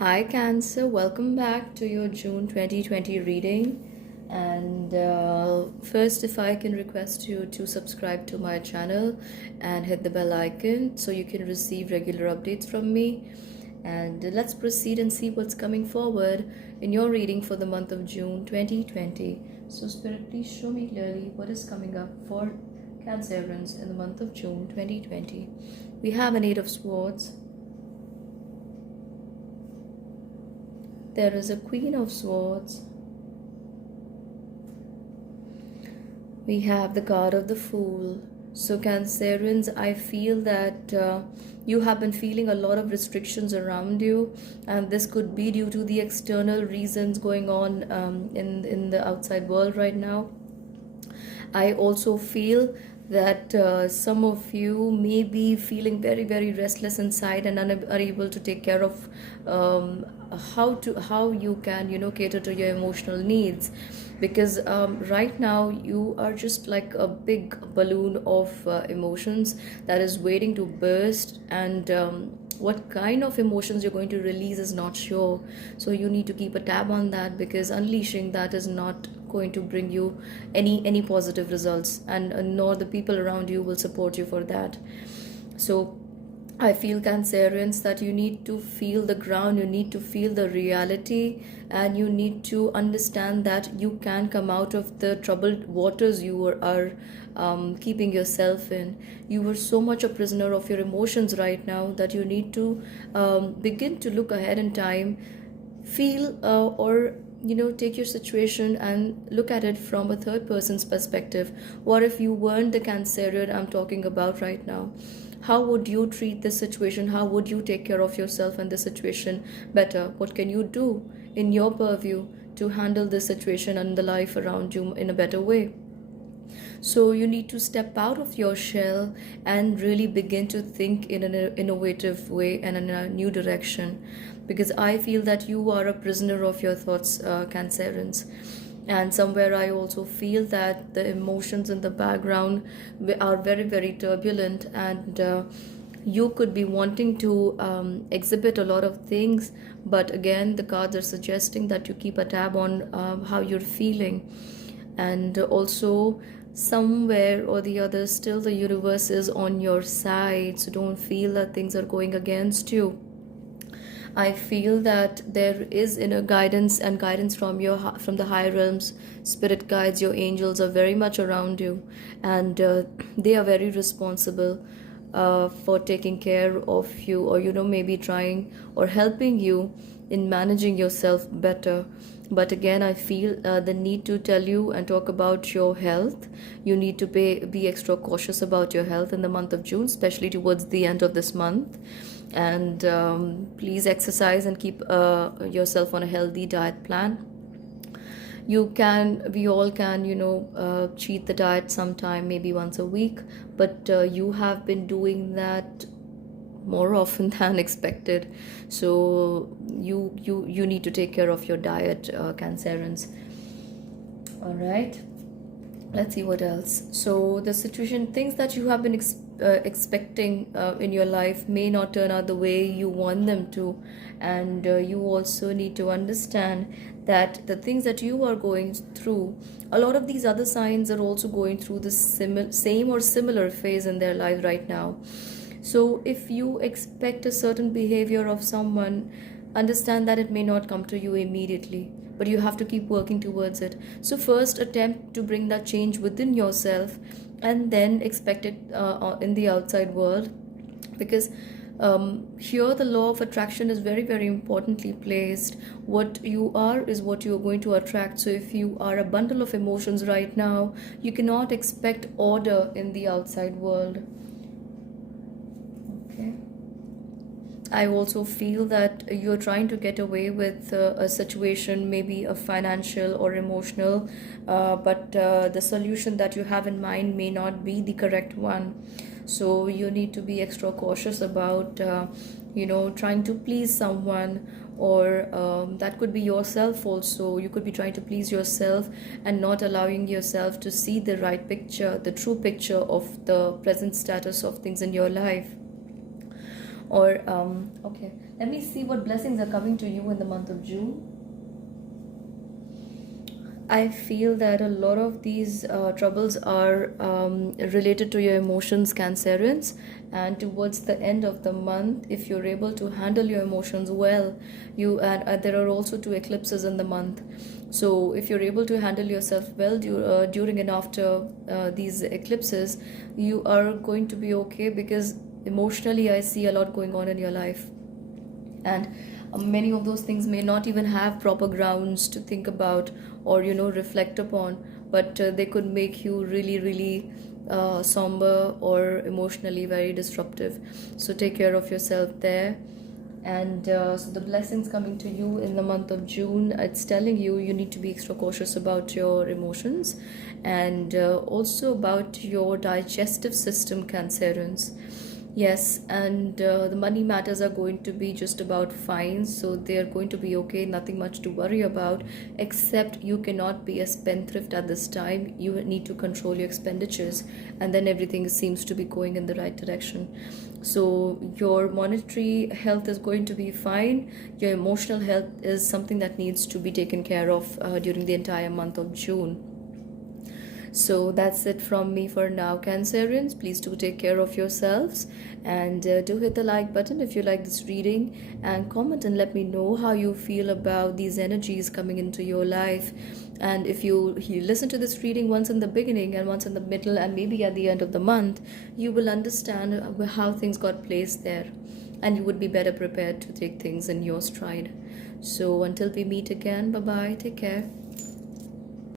Hi, Cancer. Welcome back to your June 2020 reading. And first, if I can request you to subscribe to my channel and hit the bell icon so you can receive regular updates from me. And let's proceed and see what's coming forward in your reading for the month of June 2020. So, Spirit, please show me clearly what is coming up for Cancerans in the month of June 2020. We have an Eight of Swords. There is a Queen of Swords. We have the card of the Fool. So Cancerians, I feel that you have been feeling a lot of restrictions around you, and this could be due to the external reasons going on in the outside world right now. I also feel that some of you may be feeling very very restless inside and unable to take care of how you can cater to your emotional needs, because right now you are just like a big balloon of emotions that is waiting to burst, and what kind of emotions you're going to release is not sure. So you need to keep a tab on that, because unleashing that is not going to bring you any positive results, and nor the people around you will support you for that. So I feel, Cancerians, that you need to feel the ground, you need to feel the reality, and you need to understand that you can come out of the troubled waters you are keeping yourself in. You were so much a prisoner of your emotions right now that you need to begin to look ahead in time, feel or take your situation and look at it from a third person's perspective. What if you weren't the Cancerian I'm talking about right now? How would you treat this situation? How would you take care of yourself and the situation better? What can you do in your purview to handle this situation and the life around you in a better way? So you need to step out of your shell and really begin to think in an innovative way and in a new direction, because I feel that you are a prisoner of your thoughts, Cancerians. And somewhere I also feel that the emotions in the background are very very turbulent, and you could be wanting to exhibit a lot of things, but again the cards are suggesting that you keep a tab on how you're feeling. And also, somewhere or the other, still the universe is on your side, so don't feel that things are going against you. I feel that there is inner guidance and guidance from from the higher realms. Spirit guides, your angels are very much around you, and they are very responsible for taking care of you, or maybe trying or helping you in managing yourself better. But again, I feel the need to tell you and talk about your health. You need to be extra cautious about your health in the month of June, especially towards the end of this month. And please exercise and keep yourself on a healthy diet plan. We all can cheat the diet sometime, maybe once a week, but you have been doing that more often than expected. So you need to take care of your diet, Cancerians. All right, let's see what else. So the situation, things that you have been expecting in your life may not turn out the way you want them to, and you also need to understand that the things that you are going through, a lot of these other signs are also going through the same or similar phase in their life right now. So if you expect a certain behavior of someone, understand that it may not come to you immediately, but you have to keep working towards it. So first attempt to bring that change within yourself, and then expect it in the outside world, because here the law of attraction is very very importantly placed. What you are is what you are going to attract. So if you are a bundle of emotions right now, you cannot expect order in the outside world. Okay. I also feel that you're trying to get away with a situation, maybe a financial or emotional, but the solution that you have in mind may not be the correct one. So you need to be extra cautious about, trying to please someone, or that could be yourself also. You could be trying to please yourself and not allowing yourself to see the right picture, the true picture of the present status of things in your life. Or okay, Let me see what blessings are coming to you in the month of June. I feel that a lot of these troubles are related to your emotions, Cancerians. And towards the end of the month, if you're able to handle your emotions well, you and there are also two eclipses in the month. So if you're able to handle yourself well during and after these eclipses, you are going to be okay, because emotionally, I see a lot going on in your life. And many of those things may not even have proper grounds to think about or reflect upon, but they could make you really really somber or emotionally very disruptive. So take care of yourself there. And so the blessings coming to you in the month of June, it's telling you you need to be extra cautious about your emotions, and also about your digestive system, Cancerians. Yes, and the money matters are going to be just about fine, so they are going to be okay, nothing much to worry about, except you cannot be a spendthrift at this time. You need to control your expenditures, and then everything seems to be going in the right direction. So, your monetary health is going to be fine. Your emotional health is something that needs to be taken care of during the entire month of June. So that's it from me for now, Cancerians. Please do take care of yourselves, and do hit the like button if you like this reading, and comment and let me know how you feel about these energies coming into your life. And if you listen to this reading once in the beginning and once in the middle and maybe at the end of the month, you will understand how things got placed there, and you would be better prepared to take things in your stride. So until we meet again, bye bye, take care.